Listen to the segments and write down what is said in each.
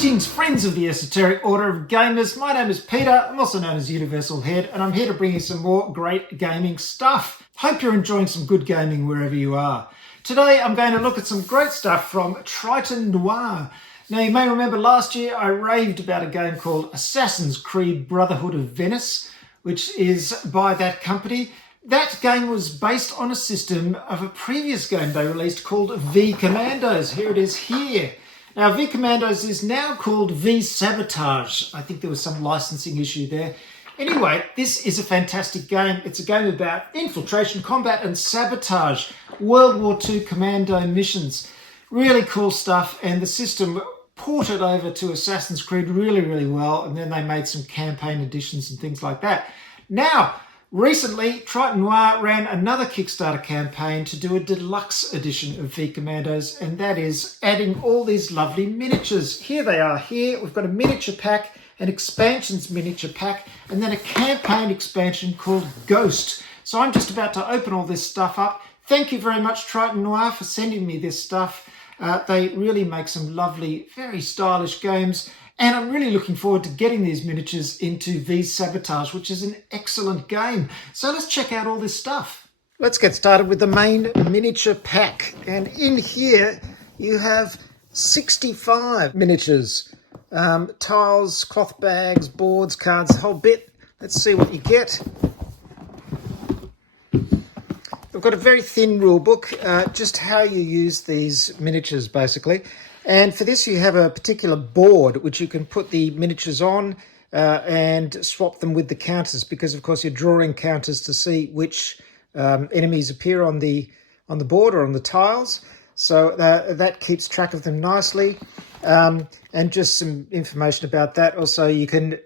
Greetings, friends of the Esoteric Order of Gamers. My name is Peter. I'm also known as Universal Head, and I'm here to bring you some more great gaming stuff. Hope you're enjoying some good gaming wherever you are. Today, I'm going to look at some great stuff from Triton Noir. Now, you may remember last year I raved about a game called Assassin's Creed Brotherhood of Venice, which is by that company. That game was based on a system of a previous game they released called V-Commandos. Here it is here. Now, V-Commandos is now called V-Sabotage. I think there was some licensing issue there. Anyway, this is a fantastic game. It's a game about infiltration, combat and sabotage. World War II commando missions. Really cool stuff, and the system ported over to Assassin's Creed really well, and then they made some campaign editions and things like that. Now, recently, Triton Noir ran another Kickstarter campaign to do a deluxe edition of V-Commandos, and that is adding all these lovely miniatures. Here they are here. We've got a miniature pack, an expansions miniature pack, and then a campaign expansion called Ghost. So I'm just about to open all this stuff up. Thank you very much, Triton Noir, for sending me this stuff. They really make some lovely, very stylish games. And I'm really looking forward to getting these miniatures into V-Sabotage, which is an excellent game. So let's check out all this stuff. Let's get started with the main miniature pack. And in here, you have 65 miniatures. Tiles, cloth bags, boards, cards, the whole bit. Let's see what you get. We've got a very thin rule book, just how you use these miniatures, basically. And for this, you have a particular board which you can put the miniatures on and swap them with the counters, because, of course, you're drawing counters to see which enemies appear on the board or on the tiles. So that keeps track of them nicely. And just some information about that. Also, you can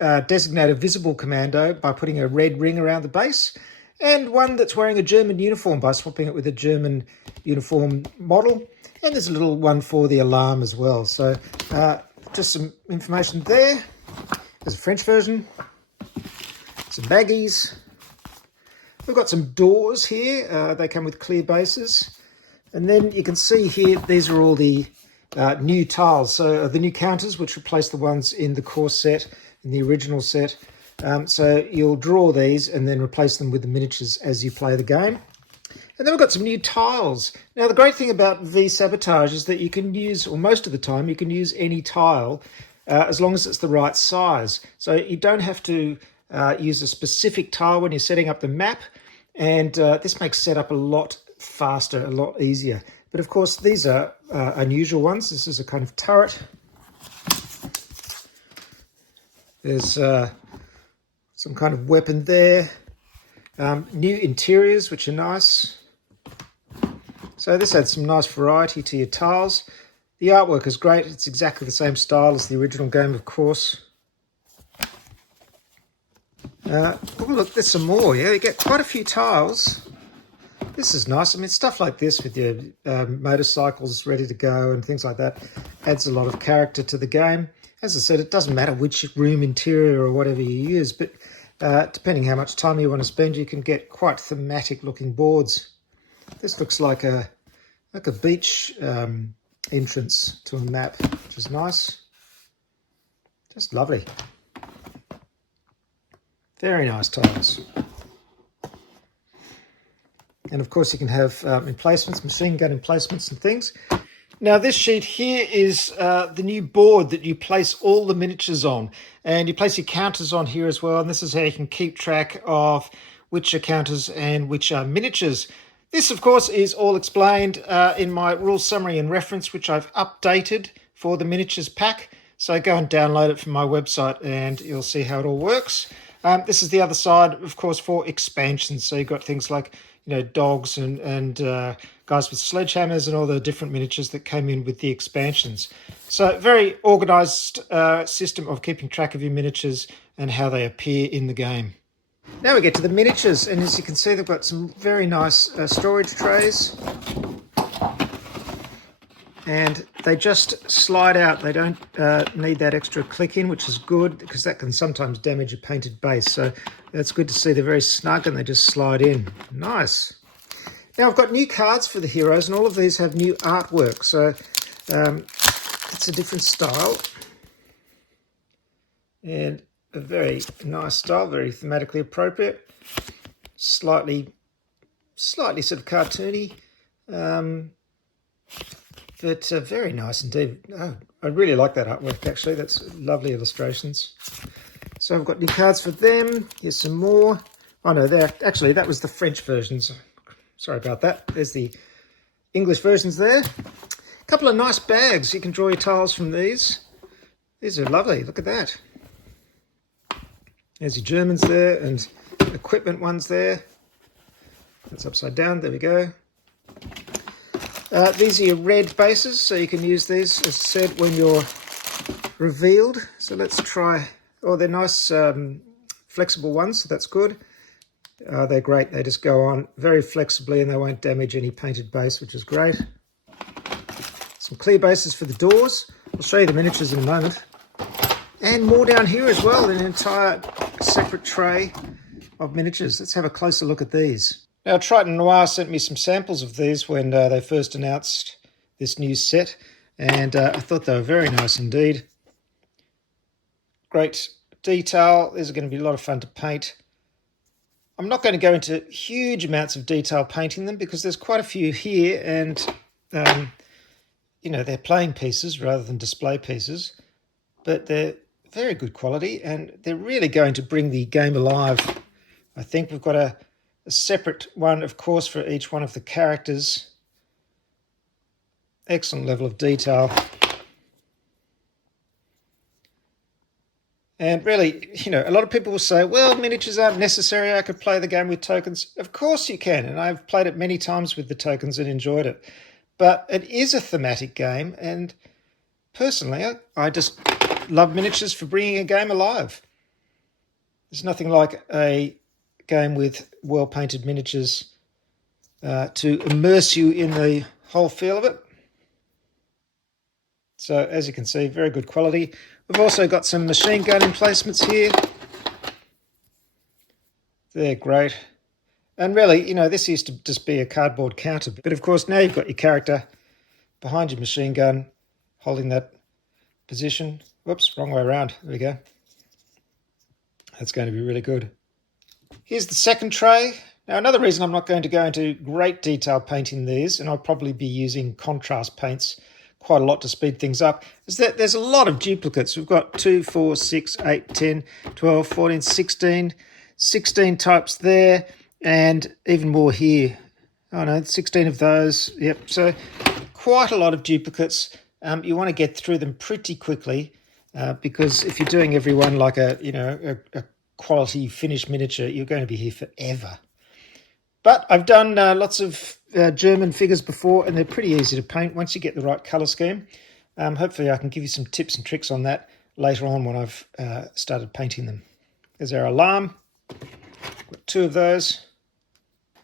designate a visible commando by putting a red ring around the base, and one that's wearing a German uniform by swapping it with a German uniform model. And there's a little one for the alarm as well. So just some information there. There's a French version. Some baggies. We've got some doors here. They come with clear bases. And then you can see here, these are all the new tiles. So the new counters, which replace the ones in the core set, in the original set. So you'll draw these and then replace them with the miniatures as you play the game. And then we've got some new tiles. Now, the great thing about V-Sabotage is that you can use, or most of the time, you can use any tile as long as it's the right size. So you don't have to use a specific tile when you're setting up the map. And this makes setup a lot faster, a lot easier. But of course, these are unusual ones. This is a kind of turret. There's some kind of weapon there. New interiors, which are nice. So this adds some nice variety to your tiles. The artwork is great. It's exactly the same style as the original game, of course. Oh, look, there's some more. Yeah, you get quite a few tiles. This is nice. I mean, stuff like this with your motorcycles ready to go and things like that adds a lot of character to the game. As I said, it doesn't matter which room interior or whatever you use, but depending how much time you want to spend, you can get quite thematic looking boards. This looks like a beach entrance to a map, which is nice. Just lovely. Very nice tiles. And of course you can have emplacements, machine gun emplacements and things. Now this sheet here is the new board that you place all the miniatures on. And you place your counters on here as well. And this is how you can keep track of which are counters and which are miniatures. This, of course, is all explained in my rule summary and reference, which I've updated for the miniatures pack. So go and download it from my website and you'll see how it all works. This is the other side, of course, for expansions. So you've got things like, you know, dogs and guys with sledgehammers and all the different miniatures that came in with the expansions. So very organised system of keeping track of your miniatures and how they appear in the game. Now we get to the miniatures, and as you can see, they've got some very nice storage trays. And they just slide out. They don't need that extra click in, which is good because that can sometimes damage a painted base. So that's good to see. They're very snug and they just slide in. Nice. Now I've got new cards for the heroes, and all of these have new artwork. So it's a different style. and a very nice style, very thematically appropriate, slightly sort of cartoony, but very nice indeed. Oh, I really like that artwork actually. That's lovely illustrations. So I've got new cards for them. Here's some more. Oh no, actually that was the French versions. Sorry about that. There's the English versions there. A couple of nice bags. You can draw your tiles from these. These are lovely. Look at that. There's your Germans there and equipment ones there. That's upside down. There we go. These are your red bases, so you can use these, as I said, when you're revealed. So let's try. Oh, they're nice flexible ones, so that's good. They're great. They just go on very flexibly and they won't damage any painted base, which is great. Some clear bases for the doors. I'll show you the miniatures in a moment. And more down here as well, an entire separate tray of miniatures. Let's have a closer look at these. Now, Triton Noir sent me some samples of these when they first announced this new set, and I thought they were very nice indeed. Great detail. These are going to be a lot of fun to paint. I'm not going to go into huge amounts of detail painting them because there's quite a few here, and you know, they're playing pieces rather than display pieces, but they're very good quality and they're really going to bring the game alive. I think we've got a separate one, of course, for each one of the characters. Excellent level of detail. And really, you know, a lot of people will say, well, miniatures aren't necessary. I could play the game with tokens. Of course you can. And I've played it many times with the tokens and enjoyed it. But it is a thematic game. And personally, I just love miniatures for bringing a game alive. There's nothing like a game with well-painted miniatures to immerse you in the whole feel of it. So as you can see, very good quality. We've also got some machine gun emplacements here. They're great. And really, you know, this used to just be a cardboard counter. But of course, now you've got your character behind your machine gun, holding that position. Whoops, wrong way around. There we go. That's going to be really good. Here's the second tray. Now, another reason I'm not going to go into great detail painting these, and I'll probably be using contrast paints quite a lot to speed things up, is that there's a lot of duplicates. We've got 2, 4, 6, 8, 10, 12, 14, 16 types there, and even more here. Oh no, 16 of those. Yep, so quite a lot of duplicates. You want to get through them pretty quickly because if you're doing everyone like a quality finished miniature, you're going to be here forever. But I've done lots of German figures before, and they're pretty easy to paint once you get the right colour scheme. Hopefully I can give you some tips and tricks on that later on when I've started painting them. There's our alarm. Got 2 of those.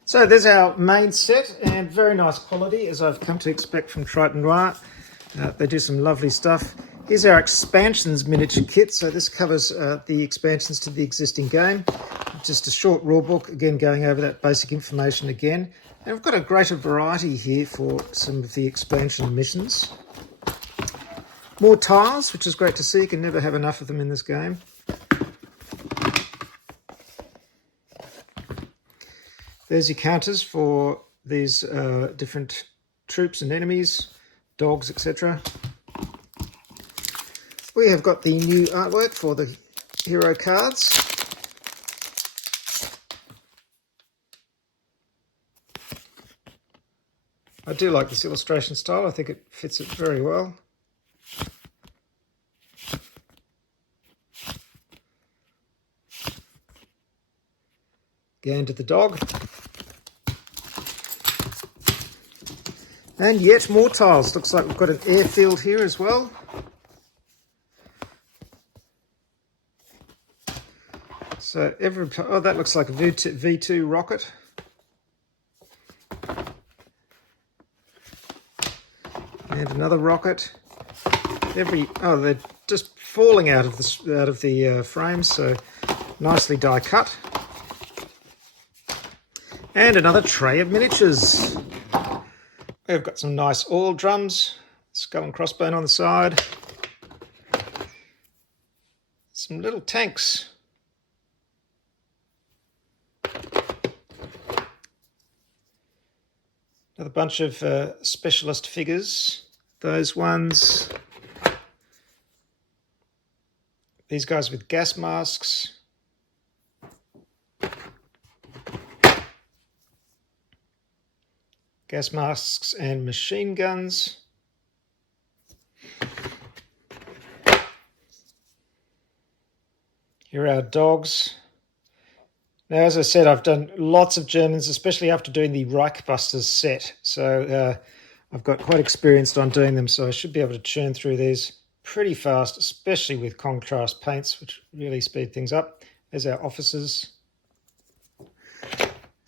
So there's our main set, and very nice quality, as I've come to expect from Triton Noir. They do some lovely stuff. Here's our expansions miniature kit. So this covers the expansions to the existing game. Just a short rulebook, again going over that basic information again. And we've got a greater variety here for some of the expansion missions. More tiles, which is great to see. You can never have enough of them in this game. There's your counters for these different troops and enemies, dogs, etc. We have got the new artwork for the hero cards. I do like this illustration style. I think it fits it very well. Again to the dog. And yet more tiles. Looks like we've got an airfield here as well. So that looks like a V2 rocket. And another rocket. They're just falling out of the frames, so nicely die cut. And another tray of miniatures. We've got some nice oil drums, skull and crossbone on the side. some little tanks. Another bunch of specialist figures. Those ones. These guys with gas masks. Gas masks and machine guns. Here are our dogs. Now, as I said, I've done lots of Germans, especially after doing the Reichbusters set. So I've got quite experienced on doing them, so I should be able to churn through these pretty fast, especially with contrast paints, which really speed things up. There's our officers.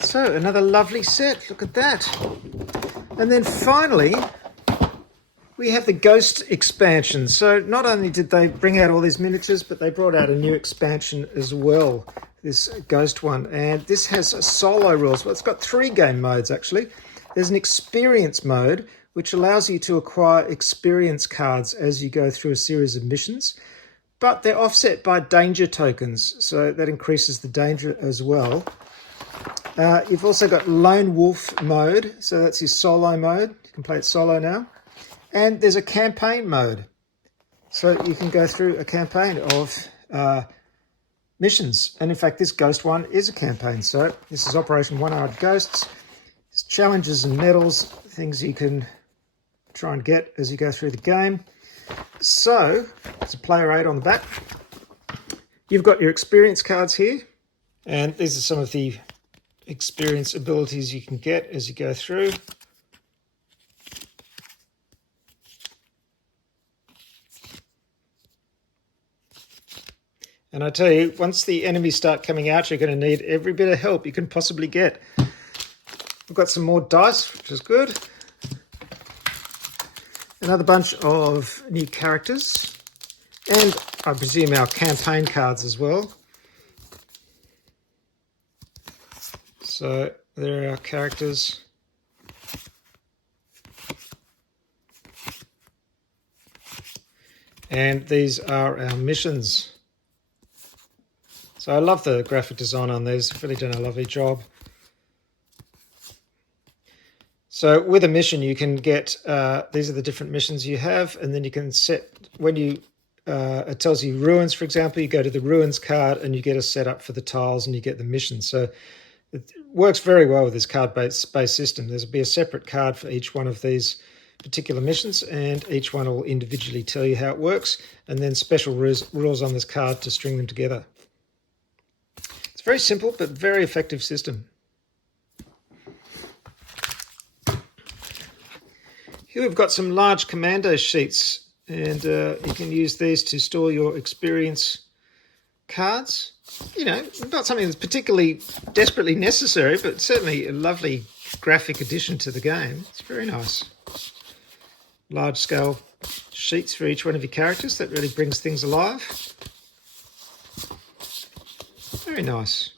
So another lovely set, look at that. And then finally, we have the Ghost expansion. So not only did they bring out all these miniatures, but they brought out a new expansion as well, this Ghost one. And this has solo rules. Well, it's got 3 game modes, actually. There's an experience mode, which allows you to acquire experience cards as you go through a series of missions. But they're offset by danger tokens, so that increases the danger as well. You've also got Lone Wolf mode, so that's your solo mode. You can play it solo now. And there's a campaign mode. So you can go through a campaign of missions. And in fact, this Ghost one is a campaign. So this is Operation One-Eyed Ghosts. There's challenges and medals, things you can try and get as you go through the game. So there's a player aid on the back. You've got your experience cards here. And these are some of the experience abilities you can get as you go through. And I tell you, once the enemies start coming out, you're going to need every bit of help you can possibly get. We've got some more dice, which is good. Another bunch of new characters. And I presume our campaign cards as well. So there are our characters. And these are our missions. So I love the graphic design on these. They've really done a lovely job. So with a mission, you can get, these are the different missions you have, and then you can set, when you, it tells you ruins, for example, you go to the ruins card and you get a setup for the tiles and you get the mission. So it works very well with this card-based system. There'll be a separate card for each one of these particular missions, and each one will individually tell you how it works, and then special rules on this card to string them together. It's very simple, but very effective system. Here we've got some large commando sheets, and you can use these to store your experience cards. You know, not something that's particularly desperately necessary, but certainly a lovely graphic addition to the game. It's very nice. Large scale sheets for each one of your characters. That really brings things alive. Very nice.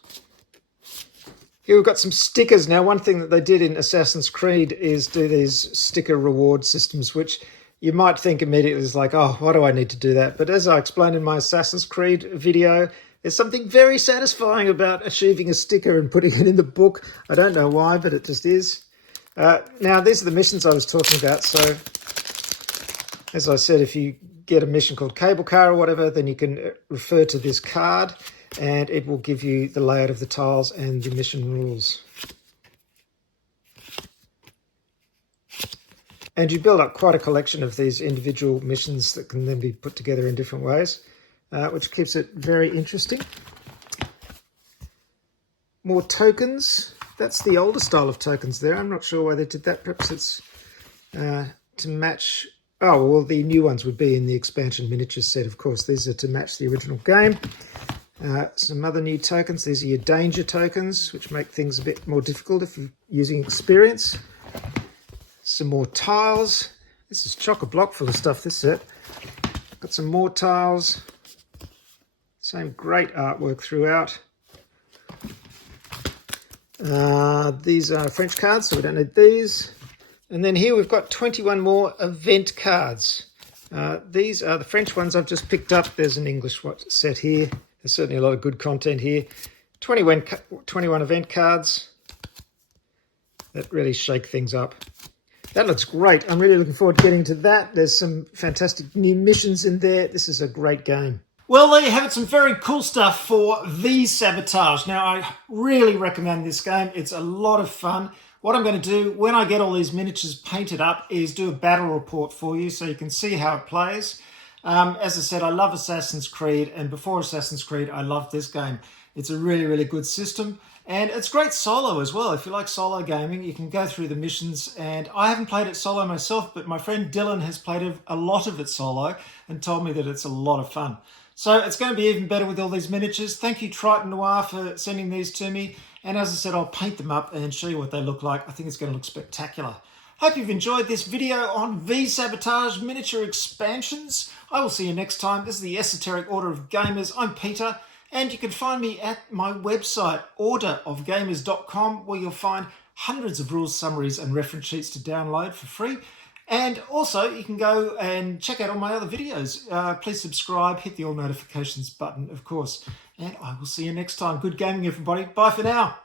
Here we've got some stickers. Now, one thing that they did in Assassin's Creed is do these sticker reward systems, which you might think immediately is like, oh, why do I need to do that? But as I explained in my Assassin's Creed video, there's something very satisfying about achieving a sticker and putting it in the book. I don't know why, but it just is. Now, these are the missions I was talking about. So, as I said, if you get a mission called Cable Car or whatever, then you can refer to this card, and it will give you the layout of the tiles and the mission rules. And you build up quite a collection of these individual missions that can then be put together in different ways, which keeps it very interesting. More tokens. That's the older style of tokens there. I'm not sure why they did that. Perhaps it's to match... Oh, well, the new ones would be in the expansion miniatures set, of course. These are to match the original game. Some other new tokens. These are your danger tokens, which make things a bit more difficult if you're using experience. Some more tiles. This is chock-a-block full of stuff, this set. Got some more tiles. Same great artwork throughout. These are French cards, so we don't need these. And then here we've got 21 more event cards. These are the French ones I've just picked up. There's an English set here. There's certainly a lot of good content here. 21 event cards that really shake things up. That looks great. I'm really looking forward to getting to that. There's some fantastic new missions in there. This is a great game. Well, there you have it, some very cool stuff for V-Sabotage. Now, I really recommend this game. It's a lot of fun. What I'm going to do when I get all these miniatures painted up is do a battle report for you so you can see how it plays. As I said, I love Assassin's Creed, and before Assassin's Creed, I loved this game. It's a really, really good system, and it's great solo as well. If you like solo gaming, you can go through the missions, and I haven't played it solo myself, but my friend Dylan has played a lot of it solo and told me that it's a lot of fun. So it's going to be even better with all these miniatures. Thank you, Triton Noir, for sending these to me. And as I said, I'll paint them up and show you what they look like. I think it's going to look spectacular. Hope you've enjoyed this video on V-Sabotage miniature expansions. I will see you next time. This is the Esoteric Order of Gamers. I'm Peter, and you can find me at my website, orderofgamers.com, where you'll find hundreds of rules, summaries, and reference sheets to download for free. And also, you can go and check out all my other videos. Please subscribe, hit the all notifications button, of course. And I will see you next time. Good gaming, everybody. Bye for now.